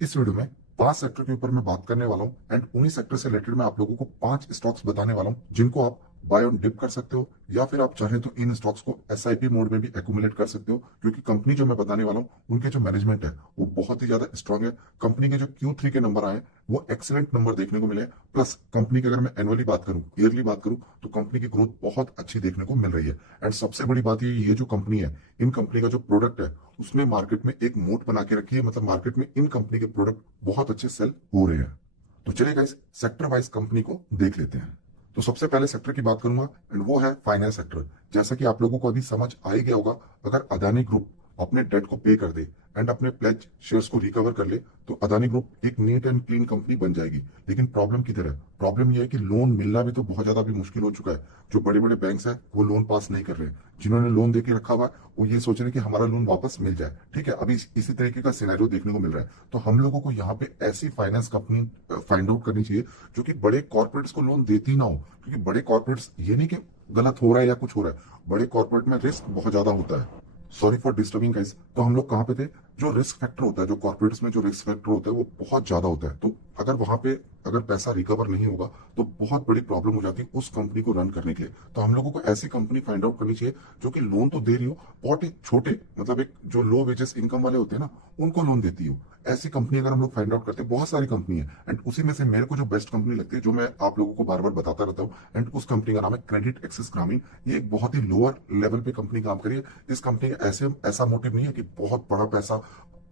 इस वीडियो में 5 सेक्टर के ऊपर मैं बात करने वाला हूं एंड उन्हीं सेक्टर से रिलेटेड मैं आप लोगों को 5 स्टॉक्स बताने वाला हूं जिनको आप बाय ऑन डिप कर सकते हो या फिर आप चाहें तो इन स्टॉक्स को एसआईपी मोड में भी एक्यूमुलेट कर सकते हो, क्योंकि कंपनी जो मैं बताने वाला हूं उनके जो मैनेजमेंट है वो बहुत ही ज्यादा स्ट्रांग है। कंपनी के जो Q3 के नंबर आए वो एक्सीलेंट नंबर देखने को मिले। प्लस कंपनी की अगर मैं एनुअली बात करूं, ईयरली बात करूं, तो कंपनी की ग्रोथ बहुत अच्छी देखने को मिल रही है। एंड सबसे बड़ी बात ये जो कंपनी है, इन कंपनी का जो प्रोडक्ट है उसने मार्केट में एक मोट बना के रखी है। मतलब मार्केट में इन कंपनी के प्रोडक्ट बहुत अच्छे सेल हो रहे हैं। तो चलिए गाइस, सेक्टर वाइज कंपनी को देख लेते हैं। तो सबसे पहले सेक्टर की बात करूंगा एंड वो है फाइनेंस सेक्टर। जैसा कि आप लोगों को अभी समझ आ ही गया होगा, अगर अदानी ग्रुप अपने डेट को पे कर दे एंड अपने प्लेज शेयर्स को रिकवर कर ले तो अदानी ग्रुप एक नीट एंड क्लीन कंपनी बन जाएगी। लेकिन प्रॉब्लम किधर है? प्रॉब्लम यह है कि लोन मिलना भी तो बहुत ज्यादा भी मुश्किल हो चुका है। जो बड़े बड़े बैंक्स हैं वो लोन पास नहीं कर रहे हैं। जिन्होंने लोन देके रखा हुआ है वो ये सोच रहे हैं कि हमारा लोन वापस मिल जाए। ठीक है, अभी इसी तरीके का सिनेरियो देखने को मिल रहा है। तो हम लोगों को यहाँ पे ऐसी फाइनेंस कंपनी फाइंड आउट करनी चाहिए जो कि बड़े कॉर्पोरेट्स को लोन देती ना हो, क्योंकि बड़े कॉर्पोरेट्स ये नहीं कि गलत हो रहा है या कुछ हो रहा है, बड़े कॉर्पोरेट में रिस्क बहुत ज्यादा होता है। Sorry for disturbing guys. तो हम लोग कहाँ पे थे? जो रिस्क फैक्टर होता है, जो कॉर्पोरेट्स में जो रिस्क फैक्टर होता है वो बहुत ज्यादा होता है। तो अगर वहां पे अगर पैसा रिकवर नहीं होगा तो बहुत बड़ी प्रॉब्लम हो जाती है उस कंपनी को रन करने के लिए। तो हम लोगों को ऐसी कंपनी फाइंड आउट करनी चाहिए जो कि लोन तो दे रही हो, बहुत ही छोटे, मतलब एक जो लो वेजेस इनकम वाले होते हैं ना, उनको लोन देती हो। ऐसी कंपनी अगर हम लोग फाइंड आउट करते हैं, बहुत सारी कंपनी है एंड उसी में से मेरे को जो बेस्ट कंपनी लगती है, जो मैं आप लोगों को बार बार बताता रहता हूँ, एंड उस कंपनी का नाम है क्रेडिट एक्सिस ग्रामीण। ये एक बहुत ही लोअर लेवल पे कंपनी काम करी है। इस कंपनी का ऐसे ऐसा मोटिव नहीं है कि बहुत बड़ा पैसा,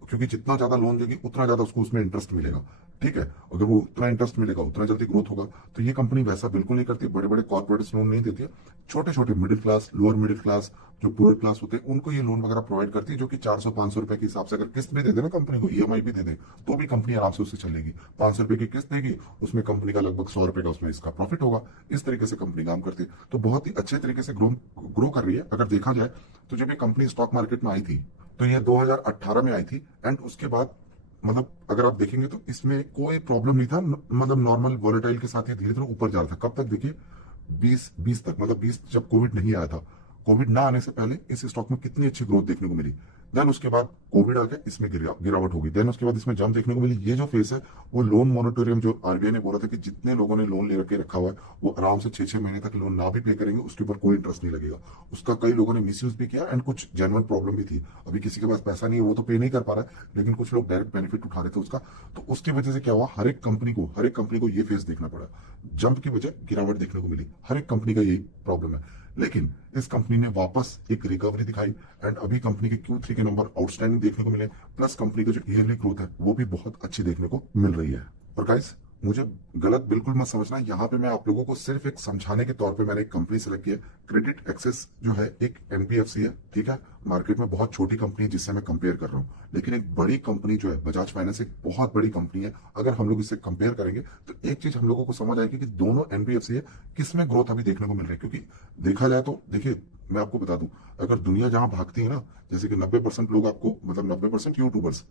क्योंकि जितना ज्यादा लोन देगी उतना ज्यादा उसको उसमें इंटरेस्ट मिलेगा। ठीक है, अगर वो उतना इंटरेस्ट मिलेगा उतना जल्दी ग्रोथ होगा। तो ये कंपनी वैसा बिल्कुल नहीं करती, बड़े बड़े कॉर्पोरेट लोन नहीं देती है। छोटे छोटे middle class, lower middle class, जो पुअर क्लास होते हैं उनको ये लोन वगैरह प्रोवाइड करती है, जो कि 400-500 रुपए के हिसाब से अगर किस्त भी दे देना कंपनी को, ईएमआई भी दे दे, तो भी कंपनी आराम से उससे चलेगी। 500 रुपए की किस्त देगी, उसमें कंपनी का लगभग 100 रुपए का उसमें इसका प्रॉफिट होगा। इस तरीके से कंपनी काम करती है, तो बहुत ही अच्छे तरीके से ग्रो ग्रो कर रही है। अगर देखा जाए तो जब ये कंपनी स्टॉक मार्केट में आई थी तो ये 2018 में आई थी एंड उसके बाद, मतलब अगर आप देखेंगे तो इसमें कोई प्रॉब्लम नहीं था। मतलब नॉर्मल वॉलेटाइल के साथ ये धीरे धीरे ऊपर जा रहा था। कब तक? देखिए 2020 तक, मतलब 20 जब कोविड नहीं आया था। कोविड ना आने से पहले इस स्टॉक में कितनी अच्छी ग्रोथ देखने को मिली। देन उसके बाद कोविड आ गया, इसमें गिरावट होगी। देन उसके बाद इसमें जंप देखने को मिली। ये जो फेस है वो लोन मोनिटोरियम, जो आरबीआई ने बोला था कि जितने लोगों ने लोन ले रखे रखा हुआ है वो आराम से 6-6 महीने तक लोन ना भी पे करेंगे, उसके ऊपर कोई इंटरेस्ट नहीं लगेगा। उसका कई लोगों ने मिसयूज भी किया एंड कुछ जेन्युइन प्रॉब्लम भी थी। अभी किसी के पास पैसा नहीं है वो तो पे नहीं कर पा रहा है, लेकिन कुछ लोग डायरेक्ट बेनिफिट उठा रहे थे उसका। तो उसकी वजह से क्या हुआ, हर एक कंपनी को ये फेस देखना पड़ा। जंप की वजह गिरावट देखने को मिली। हर एक कंपनी का यही प्रॉब्लम है। लेकिन इस कंपनी ने वापस एक रिकवरी दिखाई एंड अभी कंपनी के Q3 के नंबर आउटस्टैंडिंग देखने को मिले। प्लस कंपनी का जो ईयरली ग्रोथ है वो भी बहुत अच्छी देखने को मिल रही है। और गाइस, मुझे गलत बिल्कुल मत समझना, यहाँ पे मैं आप लोगों को सिर्फ एक समझाने के तौर पे मैंने एक कंपनी सेलेक्ट की है। क्रेडिट एक्सेस जो है एक एनबीएफसी है। ठीक है, मार्केट में बहुत छोटी कंपनी है जिससे मैं कंपेयर कर रहा हूँ, लेकिन एक बड़ी कंपनी जो है बजाज फाइनेंस एक बहुत बड़ी कंपनी है। अगर हम लोग इससे कंपेयर करेंगे तो एक चीज हम लोगों को समझ आएगी कि दोनों एनबीएफसी है, किसमें ग्रोथ अभी देखने को मिल रही है। क्योंकि देखा जाए तो देखिए, मैं आपको बता दूं, अगर दुनिया जहां भागती है ना, जैसे कि 90% लोग आपको, मतलब 90% यूट्यूबर्स,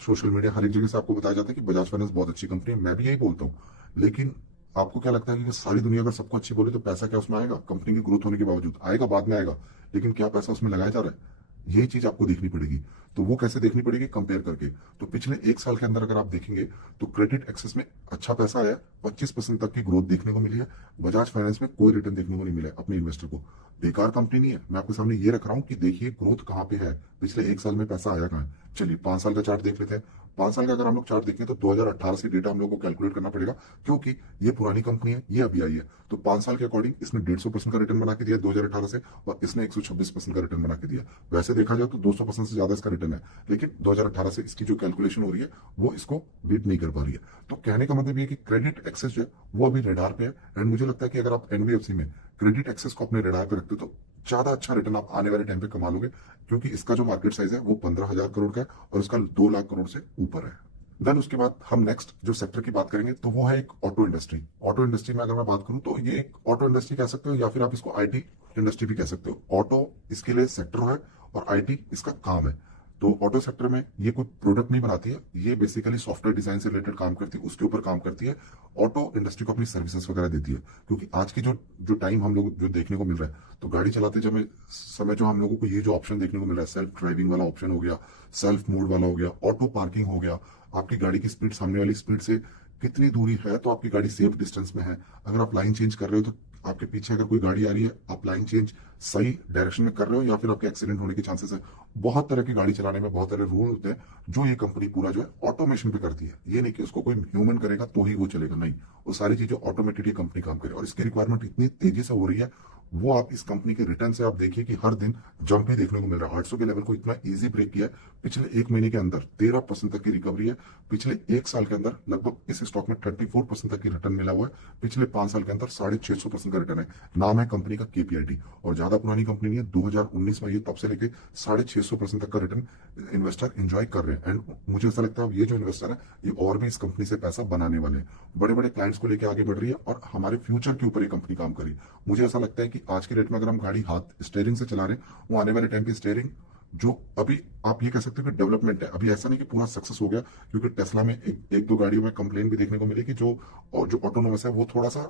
सोशल मीडिया, हर एक जगह से आपको बताया जाता है कि बजाज फाइनेंस बहुत अच्छी कंपनी है। मैं भी यही बोलता हूँ। लेकिन आपको क्या लगता है कि सारी दुनिया अगर सबको अच्छी बोले तो पैसा क्या उसमें आएगा? कंपनी की ग्रोथ होने के बावजूद आएगा, बाद में आएगा, लेकिन क्या पैसा उसमें लगाया जा रहा है? यही चीज आपको देखनी पड़ेगी। तो वो कैसे देखनी पड़ेगी? कंपेयर करके। तो पिछले 1 साल के अंदर अगर आप देखेंगे तो क्रेडिट एक्सेस में अच्छा पैसा आया, 25% तक की ग्रोथ देखने को मिली है। बजाज फाइनेंस में कोई रिटर्न देखने को नहीं मिला है अपने इन्वेस्टर को। बेकार कंपनी नहीं है, मैं आपके सामने ये रख रहा हूँ कि देखिए ग्रोथ कहाँ पे है, पिछले 1 साल में पैसा आया कहाँ है। चलिए 5 साल का चार्ट देख लेते हैं। 5 साल का अगर हम लोग चार्ट देखें तो 2018 से डेटा हम लोग को कैलकुलेट करना पड़ेगा, क्योंकि ये पुरानी कंपनी है, ये अभी आई है। तो 5 साल के अकॉर्डिंग इसने 150% का रिटर्न बना के दिया 2018 से, और इसने 126% का रिटर्न बना के दिया। वैसे देखा जाए तो 200% से ज्यादा इसका रिटर्न है, लेकिन 2018 से इसकी जो कैलकुलेशन हो रही है वो इसको बीट नहीं कर पा रही है। तो कहने का मतलब ये कि क्रेडिट एक्सेस जो है वो अभी रेडार पे है। एंड मुझे लगता है कि अगर आप एनबीएफसी में क्रेडिट एक्सेस को अपने रेडार पे रखते हो तो ज्यादा अच्छा रिटर्न आप आने वाले टाइम पे कमा लोगे, क्योंकि इसका जो मार्केट साइज है वो 15,000 करोड़ का है और इसका 2 लाख करोड़ से ऊपर है। देन उसके बाद हम नेक्स्ट जो सेक्टर की बात करेंगे तो वो है एक ऑटो इंडस्ट्री। ऑटो इंडस्ट्री में अगर मैं बात करूं तो ये एक ऑटो इंडस्ट्री कह सकते हो या फिर आप इसको आईटी इंडस्ट्री भी कह सकते हो। ऑटो इसके लिए सेक्टर है और आईटी इसका काम है। तो ऑटो सेक्टर में ये कोई प्रोडक्ट नहीं बनाती है, ये बेसिकली सॉफ्टवेयर डिजाइन से रिलेटेड काम करती है, उसके ऊपर काम करती है। ऑटो इंडस्ट्री को अपनी सर्विसेज वगैरह देती है। क्योंकि आज की जो टाइम हम लोग जो देखने को मिल रहा है, तो गाड़ी चलाते समय जो हम लोगों को ये जो ऑप्शन देखने को मिल रहा है, सेल्फ ड्राइविंग वाला ऑप्शन हो गया, सेल्फ मोड वाला हो गया, ऑटो पार्किंग हो गया, आपकी गाड़ी की स्पीड सामने वाली स्पीड से कितनी दूरी है, तो आपकी गाड़ी सेफ डिस्टेंस में है। अगर आप लाइन चेंज कर रहे हो तो आपके पीछे अगर कोई गाड़ी आ रही है, आप लाइन चेंज सही डायरेक्शन में कर रहे हो या फिर आपके एक्सीडेंट होने के चांसेस है। बहुत तरह की गाड़ी चलाने में बहुत सारे रूल होते हैं जो ये कंपनी पूरा जो है ऑटोमेशन पे करती है। ये नहीं कि उसको कोई ह्यूमन करेगा तो ही वो चलेगा, नहीं, वो सारी चीजें ऑटोमेटेड ये कंपनी काम करे। और इसकी रिक्वायरमेंट इतनी तेजी से हो रही है, वो आप इस कंपनी के रिटर्न से आप देखिए कि हर दिन जंप ही देखने को मिल रहा है। 800 के लेवल को इतना इजी ब्रेक किया है, पिछले एक महीने के अंदर 13% तक की रिकवरी है। पिछले एक साल के अंदर लगभग इस स्टॉक में 34% तक की रिटर्न मिला हुआ है। पिछले 5 साल के अंदर 650% का रिटर्न है। नाम है कंपनी का केपीआईटी, और ज्यादा पुरानी कंपनी नहीं है, 2019 में ये तब से लेके 650% तक का रिटर्न इन्वेस्टर एंजॉय कर रहे हैं। एंड मुझे ऐसा लगता है ये जो इन्वेस्टर है ये और भी इस कंपनी से पैसा बनाने वाले हैं, बड़े बड़े क्लाइंट्स को लेकर आगे बढ़ रही है और हमारे फ्यूचर के ऊपर ये कंपनी काम करी। मुझे ऐसा लगता है कि आज के रेट में अगर हम गाड़ी हाथ स्टेयरिंग से चला रहे हैं, वो आने वाले टाइम की स्टेयरिंग जो अभी आप ये कह सकते हो कि डेवलपमेंट है, अभी ऐसा नहीं कि पूरा सक्सेस हो गया, क्योंकि टेस्ला में एक दो गाड़ियों में कंप्लेन भी देखने को मिली कि जो ऑटोनोमस है वो थोड़ा सा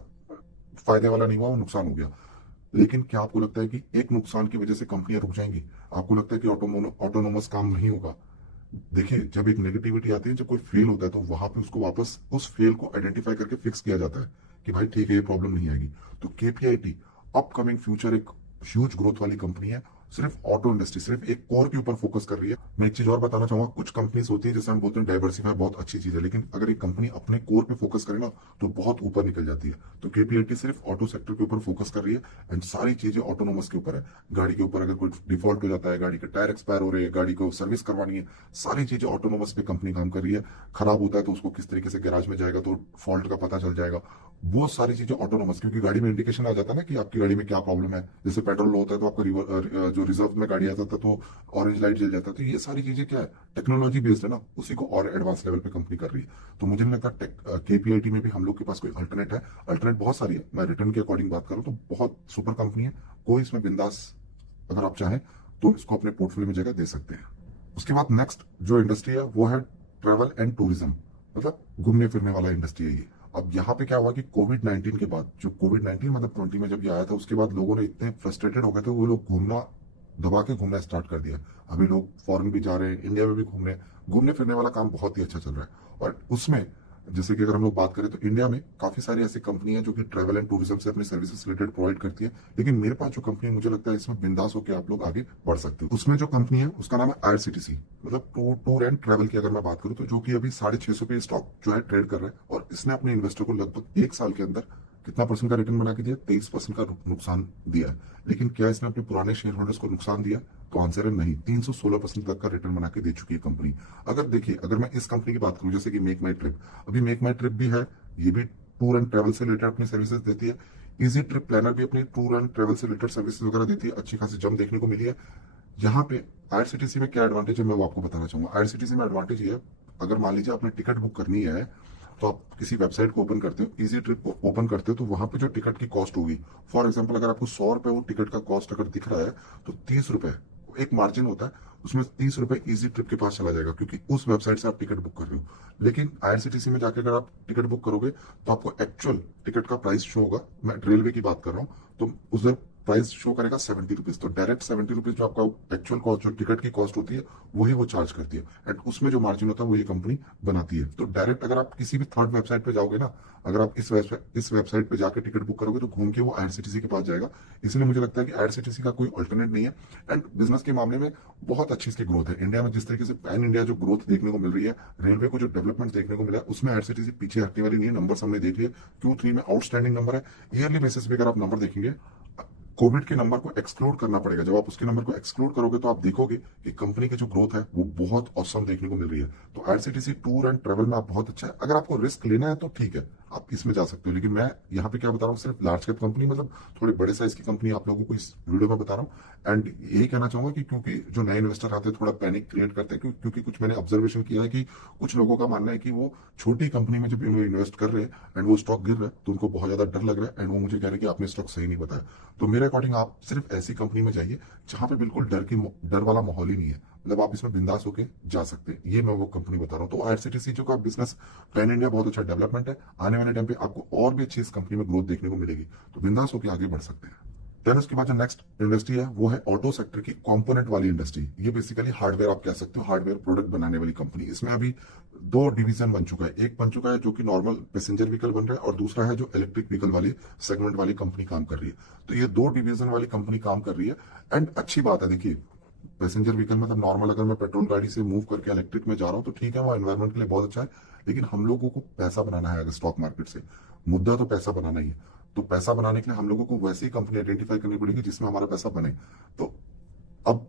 फायदे वाला नहीं हुआ, वो नुकसान हो गया। लेकिन क्या आपको लगता है कि एक नुकसान की वजह से कंपनियां रुक जाएंगी? आपको लगता है कि ऑटोनोमस काम नहीं होगा? देखिए, जब एक नेगेटिविटी आती है, जब कोई फेल होता है, तो वहां पे उसको वापस उस फेल को आइडेंटिफाई करके फिक्स किया जाता है कि भाई ठीक है, ये प्रॉब्लम नहीं आएगी। तो केपीआईटी अपकमिंग फ्यूचर एक ह्यूज ग्रोथ वाली कंपनी है, सिर्फ ऑटो इंडस्ट्री, सिर्फ एक कोर के ऊपर फोकस कर रही है। मैं एक चीज और बताना चाहूंगा, कुछ कंपनीज होती है जैसे हम बोलते हैं डाइवर्सिफाई, बहुत अच्छी चीज है, लेकिन अगर एक कंपनी अपने कोर पे फोकस करे ना तो बहुत ऊपर निकल जाती है। तो केपीआईटी सिर्फ ऑटो सेक्टर के ऊपर फोकस कर रही है एंड सारी चीजें ऑटोनोमस के ऊपर है। गाड़ी के ऊपर अगर कोई डिफॉल्ट हो जाता है, गाड़ी के टायर एक्सपायर हो रहे हैं, गाड़ी को सर्विस करवानी है, सारी चीजें ऑटोनोमस पे कंपनी काम कर रही है। खराब होता है तो उसको किस तरीके से गैराज में जाएगा तो फॉल्ट का पता चल जाएगा, वो सारी चीजें ऑटोनोमस, क्योंकि गाड़ी में इंडिकेशन आ जाता है ना कि आपकी गाड़ी में क्या प्रॉब्लम है। जैसे पेट्रोल लो होता है तो आपका जो रिजर्व में गाड़ी आ जाता है तो ऑरेंज लाइट जल जाता है। तो ये सारी चीजें क्या है, टेक्नोलॉजी बेस्ड है ना, उसी को और एडवांस लेवल पे कंपनी कर रही है। तो मुझे नहीं लगता केपीआईटी में भी हम लोग के पास कोई अल्टरनेट है। अल्टरनेट बहुत सारी है, मैं रिटर्न के अकॉर्डिंग बात करूँ तो बहुत सुपर कंपनी है, कोई इसमें बिंदास अगर आप चाहें तो इसको अपने पोर्टफोलियो में जगह दे सकते हैं। उसके बाद नेक्स्ट जो इंडस्ट्री है वो है ट्रेवल एंड टूरिज्म, मतलब घूमने फिरने वाला इंडस्ट्री है ये। अब यहाँ पे क्या हुआ कि कोविड-19 के बाद, जो कोविड-19 मतलब 20 में जब ये आया था, उसके बाद लोगों ने इतने फ्रस्ट्रेटेड हो गए थे, वो लोग घूमना दबा के घूमना स्टार्ट कर दिया। अभी लोग फॉरेन भी जा रहे हैं, इंडिया में भी घूमने फिरने वाला काम बहुत ही अच्छा चल रहा है। और उसमें जैसे कि अगर हम लोग बात करें तो इंडिया में काफी सारी ऐसी कंपनी है जो कि ट्रैवल एंड टूरिज्म से अपनी सर्विसेज रिलेटेड प्रोवाइड करती है। लेकिन मेरे पास जो कंपनी है, मुझे लगता है इसमें बिंदास होकर आप लोग आगे बढ़ सकते हो। उसमें जो कंपनी है उसका नाम है आईआरसीटीसी, मतलब टूर एंड ट्रैवल की अगर मैं बात करूं तो, जो कि अभी 650 पे स्टॉक जो है ट्रेड कर रहा है, और इसने अपने इन्वेस्टर को लगभग एक साल के अंदर कितना परसेंट का रिटर्न बना के दिया? 23% का नुकसान दिया है। लेकिन क्या इसने अपने पुराने शेयर होल्डर्स को नुकसान दिया? तो आंसर है नहीं। 316% तक का रिटर्न बना के दे चुकी है कंपनी। अगर देखिए, अगर मैं इस कंपनी की बात करूं जैसे कि मेक माई ट्रिप, अभी मेक माई ट्रिप भी है, ये भी टूर एंड ट्रैवल से रिलेटेड अपनी सर्विसेज देती है। इजी ट्रिप प्लानर भी अपनी टूर एंड ट्रैवल से रिलेटेड सर्विसेज वगैरह देती है, अच्छी खासी जम देखने को मिली है। यहाँ पे आईआरसीटीसी में क्या एडवांटेज है मैं वो आपको बताना चाहूंगा। आईआरसीटीसी में एडवांटेज ये है, अगर मान लीजिए आपने टिकट बुक करनी है तो आप किसी वेबसाइट को ओपन करते हो, इजी ट्रिप को ओपन करते हो, तो वहां पे जो टिकट की कॉस्ट होगी, फॉर एग्जांपल अगर आपको 100 रुपए वो टिकट का कॉस्ट अगर दिख रहा है, तो 30 रुपए एक मार्जिन होता है, उसमें 30 रुपए इजी ट्रिप के पास चला जाएगा, क्योंकि उस वेबसाइट से आप टिकट बुक कर रहे हो। लेकिन आईआरसीटीसी में जाकर अगर आप टिकट बुक करोगे तो आपको एक्चुअल टिकट का प्राइस शो होगा, मैं रेलवे की बात कर रहा हूँ, तो उधर प्राइस शो करेगा 70 रुपीज। तो डायरेक्ट 70 रुपीज जो आपका एक्चुअल कॉस्ट, जो टिकट की कॉस्ट होती है, वही वो चार्ज करती है। एंड उसमें जो मार्जिन होता है वो ये कंपनी बनाती है। तो डायरेक्ट अगर आप किसी भी थर्ड वेबसाइट पे जाओगे ना, अगर आप इस वेबसाइट पे जाकर टिकट बुक करोगे तो घूम के वो आईआरसीटीसी के पास जाएगा। इसलिए मुझे लगता है कि आईआरसीटीसी का कोई अल्टरनेट नहीं है। एंड बिजनेस के मामले में बहुत अच्छी इसकी ग्रोथ है। इंडिया में जिस तरीके से पैन इंडिया जो ग्रोथ देखने को मिल रही है, रेलवे को जो डेवलपमेंट देखने को मिला है, उसमें आईआरसीटीसी पीछे हटने वाली नहीं है। नंबर हमने देख लिया, Q3 में आउटस्टैंडिंग नंबर है। ईयरली बेसिस पे अगर आप नंबर देखेंगे, कोविड के नंबर को एक्सक्लूड करना पड़ेगा। जब आप उसके नंबर को एक्सक्लूड करोगे तो आप देखोगे कि कंपनी की जो ग्रोथ है वो बहुत औसम देखने को मिल रही है। तो आईआरसीटीसी टूर एंड ट्रैवल में आप बहुत अच्छा है। अगर आपको रिस्क लेना है तो ठीक है, आप इसमें जा सकते हो। लेकिन मैं यहाँ पे क्या बता रहा हूँ, सिर्फ लार्ज कैप कंपनी, मतलब थोड़े बड़े साइज की कंपनी आप लोगों को इस वीडियो में बता रहा हूँ। एंड यही कहना चाहूंगा कि क्योंकि जो नए इन्वेस्टर आते हैं थोड़ा पैनिक क्रिएट करते हैं, क्योंकि कुछ मैंने ऑब्जर्वेशन किया है कि कुछ लोगों का मानना है कि वो छोटी कंपनी में जब इन्वेस्ट कर रहे हैं एंड वो स्टॉक गिर रहा है तो उनको बहुत ज्यादा डर लग रहा है, एंड वो मुझे कह रहे हैं कि आपने स्टॉक सही नहीं बताया। तो मेरे अकॉर्डिंग आप सिर्फ ऐसी कंपनी में जाइए जहां पे बिल्कुल डर वाला माहौल ही नहीं है, मतलब आप इसमें बिंदास होके जा सकते हैं। ये मैं वो कंपनी बता रहा हूँ। तो आईआरसीटीसी जो का बिजनेस पैन इंडिया बहुत अच्छा डेवलपमेंट है, आने वाले टाइम पे आपको और भी अच्छी इस कंपनी में ग्रोथ देखने को मिलेगी, तो बिंदास होकर आगे बढ़ सकते हैं। देन उसके बाद जो नेक्स्ट इंडस्ट्री है वो है ऑटो सेक्टर की कंपोनेंट वाली इंडस्ट्री। ये बेसिकली हार्डवेयर आप कह सकते हो, हार्डवेयर प्रोडक्ट बनाने वाली कंपनी। इसमें अभी दो डिवीजन बन चुका है। एक बन चुका है जो कि नॉर्मल पैसेंजर व्हीकल बन रहा है, और दूसरा है जो इलेक्ट्रिक व्हीकल वाली सेगमेंट वाली कंपनी काम कर रही है। तो ये दो डिवीजन वाली कंपनी काम कर रही है। एंड अच्छी बात है, देखिए पैसेंजर व्हीकल मतलब नॉर्मल अगर मैं पेट्रोल गाड़ी से मूव करके इलेक्ट्रिक में जा रहा हूँ तो ठीक है, वो एनवायरमेंट के लिए बहुत अच्छा है। लेकिन हम लोगों को पैसा बनाना है, अगर स्टॉक मार्केट से मुद्दा तो पैसा बनाना ही है। तो पैसा बनाने के लिए हम लोगों को वैसी कंपनी आइडेंटिफाई करनी पड़ेगी जिसमें हमारा पैसा बने। तो अब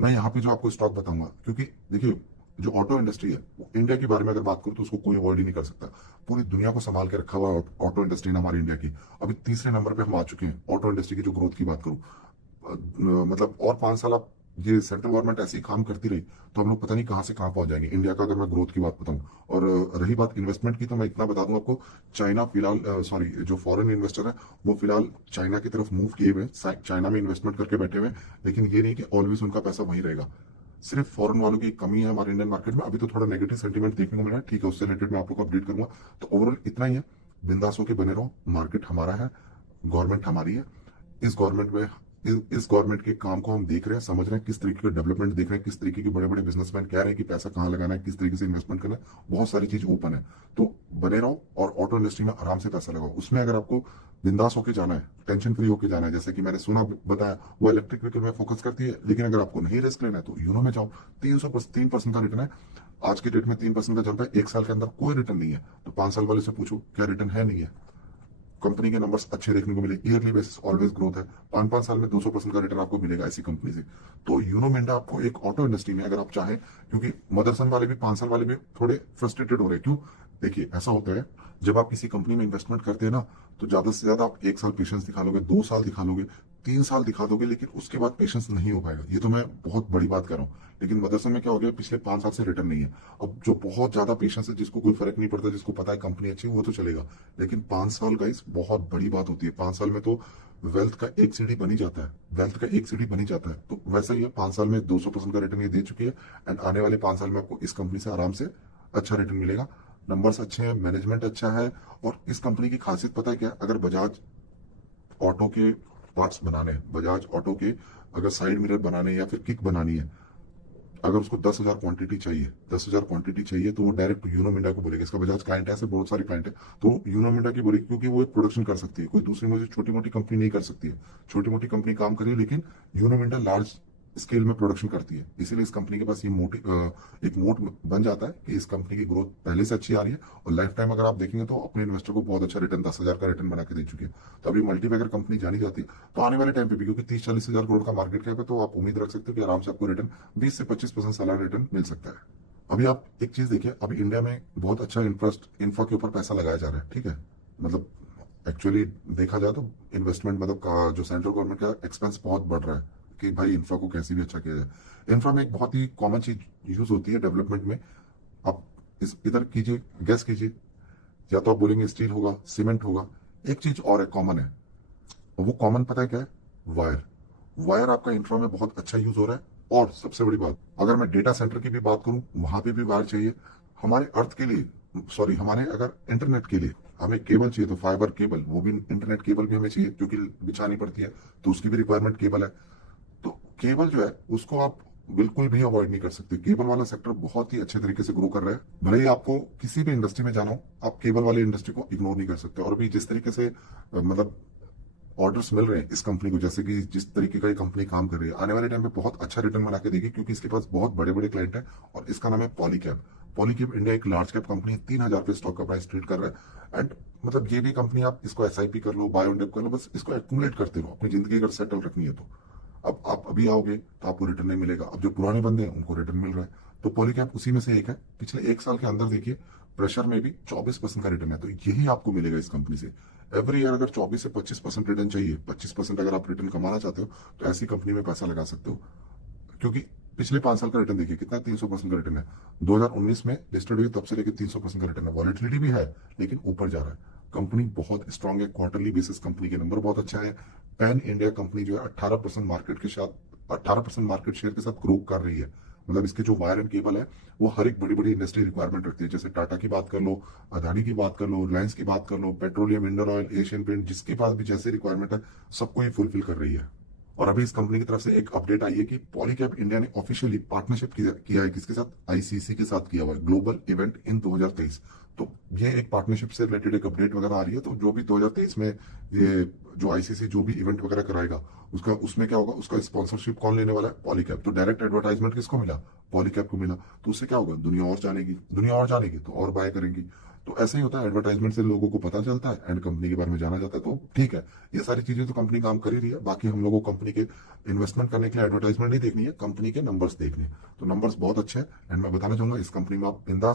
मैं यहाँ पे जो आपको स्टॉक बताऊंगा, क्योंकि देखिए जो ऑटो इंडस्ट्री है वो इंडिया के बारे में अगर बात करूँ तो उसको कोई अवॉइड ही नहीं कर सकता। पूरी दुनिया को संभाल के रखा हुआ है ऑटो इंडस्ट्री ने हमारी इंडिया की। अभी तीसरे नंबर पे हम आ चुके हैं ऑटो इंडस्ट्री की जो ग्रोथ की बात करूँ। मतलब और 5 साल आप ये सेंट्रल गवर्नमेंट ऐसे ही काम करती रही तो हम लोग पता नहीं कहाँ से कहाँ पहुंच जाएंगे इंडिया का, अगर मैं ग्रोथ की बात बताऊं। और रही बात इन्वेस्टमेंट की, तो मैं इतना बता दूं आपको, चाइना फिलहाल सॉरी जो फॉरेन इन्वेस्टर है वो फिलहाल चाइना की तरफ मूव किए हुए हैं, चाइना में इन्वेस्टमेंट करके बैठे हुए हैं। लेकिन ये नहीं कि ऑलवेज उनका पैसा वहीं रहेगा। सिर्फ फॉरेन वालों की कमी है हमारे इंडियन मार्केट में। अभी तो थोड़ा नेगेटिव सेंटीमेंट देखने को मिला है, ठीक है, उससे रिलेटेड मैं आप लोग को अपडेट करूंगा। तो ओवरऑल इतना ही है, बिंदास होकर बने रहो, मार्केट हमारा है, गवर्नमेंट हमारी है। इस गवर्नमेंट में इस गवर्नमेंट के काम को हम देख रहे हैं, समझ रहे हैं किस तरीके का डेवलपमेंट देख रहे हैं, किस तरीके के बड़े बड़े बिजनेसमैन कह रहे हैं कि पैसा कहाँ लगाना है, किस तरीके से इन्वेस्टमेंट करना है। बहुत सारी चीज ओपन है, तो बने रहो और ऑटो इंडस्ट्री में आराम से पैसा लगाओ। उसमें अगर आपको बिंदास होकर जाना है, टेंशन फ्री होकर जाना है, जैसे कि मैंने सुना बताया वो इलेक्ट्रिक व्हीकल में फोकस करती है, लेकिन अगर आपको नहीं रिस्क लेना है तो यूनो में जाओ। 3% का रिटर्न है आज की डेट में। 3% का चल रहा है, 1 साल के अंदर कोई रिटर्न नहीं है। तो 5 साल वाले से पूछो क्या रिटर्न है, नहीं है। कंपनी के नंबर्स अच्छे देखने को मिले, ईयरली बेसिस ऑलवेज ग्रोथ है। 5-5 साल में 200% का रिटर्न आपको मिलेगा ऐसी कंपनी से। तो यूनो मिंडा आपको एक ऑटो इंडस्ट्री में अगर आप चाहें, क्योंकि मदरसन वाले भी 5 साल वाले भी थोड़े फ्रस्ट्रेटेड हो रहे हैं। क्यों? देखिए ऐसा होता है, जब आप किसी कंपनी में इन्वेस्टमेंट करते हैं ना, तो ज्यादा से ज्यादा आप 1 साल पेशेंस दिखा लोगे, 2 साल दिखा लोगे, 3 साल दिखा दोगे, लेकिन उसके बाद पेशेंस नहीं हो पाएगा। ये तो मैं बहुत बड़ी बात कर रहा हूँ। लेकिन मदरसन में क्या हो गया, पिछले 5 साल से रिटर्न नहीं है। अब जो बहुत ज्यादा पेशेंस है, जिसको कोई फर्क नहीं पड़ता, जिसको पता है कंपनी अच्छी है, वो तो चलेगा। लेकिन 5 साल गाइस बहुत बड़ी बात होती है। 5 साल में तो वेल्थ का एक सीढ़ी बनी जाता है, वेल्थ का एक सीढ़ी बनी जाता है। तो वैसा ही है, 5 साल में 200% का रिटर्न ये दे चुकी है। एंड आने वाले 5 साल में आपको इस कंपनी से आराम से अच्छा रिटर्न मिलेगा। नंबर्स अच्छे हैं, मैनेजमेंट अच्छा है। और इस कंपनी की खासियत पता है क्या? अगर बजाज ऑटो के पार्ट्स बनाने हैं, बजाज ऑटो के अगर साइड मिरर बनाने हैं या फिर किक बनानी है, अगर उसको 10,000 क्वांटिटी चाहिए, 10,000 क्वांटिटी चाहिए, तो वो डायरेक्ट यूनो मिंडा को बोलेगा। इसका बजाज क्लाइंट है, ऐसे बहुत सारे क्लाइंट है, तो यूनो मिंडा की बोलेगी, क्योंकि वो एक प्रोडक्शन कर सकती है, कोई दूसरी मुझे छोटी मोटी कंपनी नहीं कर सकती है। छोटी मोटी कंपनी काम करी है, लेकिन यूनो मिंडा लार्ज स्केल में प्रोडक्शन करती है। इसीलिए इस कंपनी के पास ये एक मोट बन जाता है कि इस कंपनी की ग्रोथ पहले से अच्छी आ रही है। और लाइफ टाइम अगर आप देखेंगे तो अपने इन्वेस्टर को बहुत अच्छा रिटर्न, 10,000 का रिटर्न बना के दे चुके हैं। तो अभी मल्टीबैगर कंपनी जानी जाती है। तो आने वाले टाइम पे भी, क्योंकि 30-40 हजार करोड़ का मार्केट कैप है, तो आप उम्मीद रख सकते हो कि आराम से आपको रिटर्न 20 से 25% सालाना रिटर्न मिल सकता है। अभी आप एक चीज देखिए, अभी इंडिया में बहुत अच्छा इंफ्रा के ऊपर पैसा लगाया जा रहा है, ठीक है। मतलब एक्चुअली देखा जाए तो इन्वेस्टमेंट, मतलब जो सेंट्रल गवर्नमेंट का एक्सपेंस बहुत बढ़ रहा है कि भाई इंफ्रा को कैसे भी अच्छा किया जाए। इंफ्रा में एक बहुत ही कॉमन चीज यूज होती है डेवलपमेंट में। आप इस इधर कीजिए, गैस कीजिए, या तो आप बोलेंगे स्टील होगा, सीमेंट होगा। एक चीज और है, कॉमन है। वो कॉमन पता है क्या है? वायर। वायर आपका इंफ्रा में बहुत अच्छा यूज हो रहा है। और सबसे बड़ी बात, अगर मैं डेटा सेंटर की भी बात करूं, वहां पे भी वायर चाहिए। हमारे अर्थ के लिए, सॉरी, हमारे अगर इंटरनेट के लिए हमें केबल चाहिए, तो फाइबर केबल, वो भी इंटरनेट केबल भी हमें चाहिए, क्योंकि बिछानी पड़ती है, तो उसकी भी रिक्वायरमेंट केबल है। तो केबल जो है उसको आप बिल्कुल भी अवॉइड नहीं कर सकते। केबल वाला सेक्टर बहुत ही अच्छे तरीके से ग्रो कर रहा है। भले ही आपको किसी भी इंडस्ट्री में जाना हो, आप केबल वाली इंडस्ट्री को इग्नोर नहीं कर सकते। और भी जिस तरीके से मतलब ऑर्डर्स मिल रहे हैं इस कंपनी को, जैसे कि जिस तरीके का ये कंपनी काम कर रही है, आने वाले टाइम पे बहुत अच्छा रिटर्न बना के देगी, क्योंकि इसके पास बहुत बड़े बड़े क्लाइंट है। और इसका नाम है पॉलीकैब। पॉलीकैब इंडिया एक लार्ज कैप कंपनी है, 3,000 पे स्टॉक का प्राइस ट्रेड कर रहा है। एंड मतलब ये भी कंपनी, आप इसको एसआईपी कर लो, बाय ऑन डिप कर लो, बस इसको एक्यूमुलेट करते रहो अपनी जिंदगी अगर सेटल रखनी है तो। अब आप अभी आओगे तो आपको रिटर्न नहीं मिलेगा। अब जो पुराने बंदे हैं उनको रिटर्न मिल रहा है। तो पॉलीकैब उसी में से एक है। पिछले 1 साल के अंदर देखिए, प्रेशर में भी 24% का रिटर्न है। तो यही आपको मिलेगा इस कंपनी से। एवरी ईयर अगर 24 से 25% रिटर्न चाहिए, 25% अगर आप रिटर्न कमाना चाहते हो, तो ऐसी कंपनी में पैसा लगा सकते हो। क्योंकि पिछले 5 साल का रिटर्न देखिए कितना है, 300% का रिटर्न है। 2019 में लिस्टेड हुई तब से लेकर 300% का रिटर्न है। वॉलिटिलिटी भी है, लेकिन ऊपर जा रहा है। कंपनी बहुत स्ट्रांग है, क्वार्टरली बेसिस कंपनी के नंबर बहुत अच्छा है। पैन इंडिया कंपनी जो है 18% मार्केट के साथ, 18% मार्केट शेयर के साथ ग्रो कर रही है। मतलब इसके जो वायर एंड केबल है वो हर एक बड़ी बड़ी इंडस्ट्री रिक्वायरमेंट रखती है। जैसे टाटा की बात कर लो, अदानी की बात कर लो, रिलायंस की बात कर लो, petroleum, Indian oil, Asian paint, जिसके पास भी जैसे रिक्वायरमेंट है सबको ये फुलफिल कर रही है। और अभी इस कंपनी की तरफ से एक अपडेट आई है कि पॉलीकैब इंडिया ने ऑफिशियली पार्टनरशिप किया है, किसके साथ? आईसीसी के साथ किया हुआ है, ग्लोबल इवेंट इन 2023। तो ये एक पार्टनरशिप से रिलेटेड एक अपडेट वगैरह आ रही है। तो जो भी 2023 में ये जो आईसीसी जो भी इवेंट वगैरह कराएगा उसका उसमें क्या होगा, उसका स्पॉन्सरशिप कौन लेने वाला है? पॉलीकैब। तो डायरेक्ट एडवर्टाइजमेंट किसको मिला? पॉलीकैब को मिला। तो उससे क्या होगा, दुनिया और जानेगी, दुनिया और जानेगी तो और बाय करेंगी। तो ऐसे ही होता है, एडवर्टाइजमेंट से लोगों को पता चलता है एंड कंपनी के बारे में जाना जाता है। तो ठीक है, ये सारी चीजें तो कंपनी काम कर ही रही है। बाकी हम लोगों को कंपनी के इन्वेस्टमेंट करने के लिए एडवर्टाइजमेंट नहीं देखनी है, कंपनी के नंबर्स देखने हैं। तो नंबर्स बहुत अच्छे हैं एंड मैं बताना चाहूंगा इस कंपनी में आप बिंदास